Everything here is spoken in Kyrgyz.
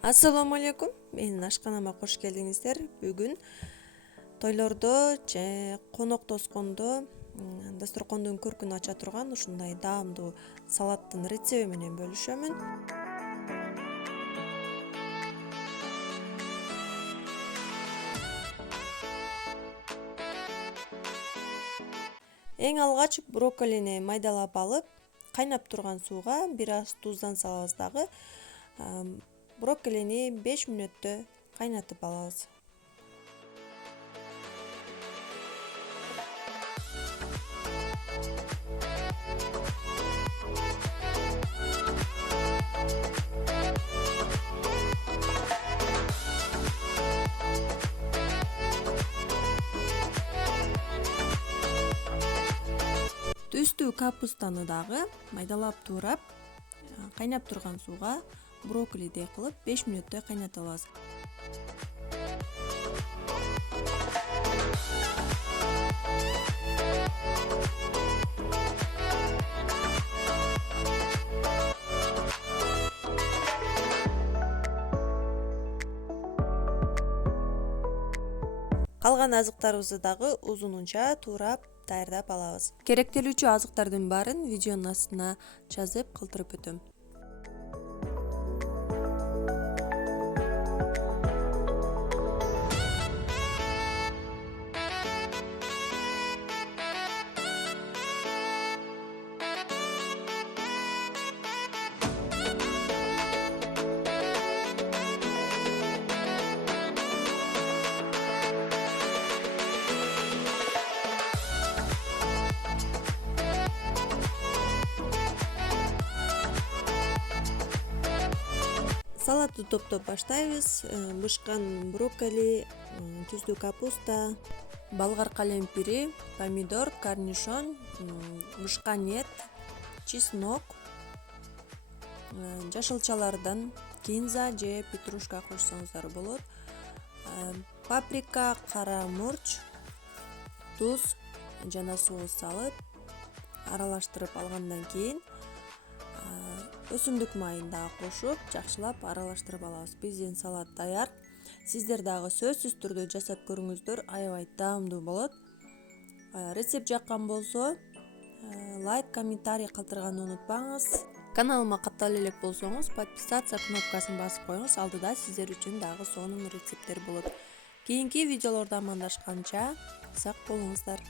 Assalamu алейкум. Менин ашканама кош келдиңиздер. Бүгүн тойлордо же конок тоскондо дасторкондун көркүн ача турган ушундай даамдуу салаттын рецепти менен бөлүшөмүн. Эң алгач брокколини майдалап алып, кайнап турган сууга бир аз туздан салабыз дагы. Брокколини 5 мүнөттө кайнатып алабыз. Түстүү капустаны дагы майдалап туурап, кайнап турган сууга брокколидей кылып 5 мүнөттө кайнатып алабыз. Калган азыктарыбызды дагы узунунча туурап даярдап алабыз. Керектелүүчү азыктардын баарын видеонун астына жазып калтырып өтөм. Салатты топтоп баштайбыз. Бышкан брокколи, түздүү капуста, болгар калемпири, помидор, корнишон, бышкан эт, чеснок, жашылчалардан кинза же петрушка кошсоңуздар болот. Паприка, кара мурч, туз жана соус салып, аралаштырып алгандан кийин өсүмдүк майын дагы кошуп, жакшылап аралаштырып алабыз. Биздин салат даяр. Сиздер дагы сөзсүз түрдө жасап көрүңүздөр, аябай даамдуу болот. Рецепт жаккан болсо, лайк, комментарий калтырганды унутпаңыз. Каналыма каттала элек болсоңуз, подписаться кнопкасын басып коюңуз. Алдыда сиздер үчүн дагы сонун рецепттер болот. Кийинки видеолордо амандашканча сак болуңуздар.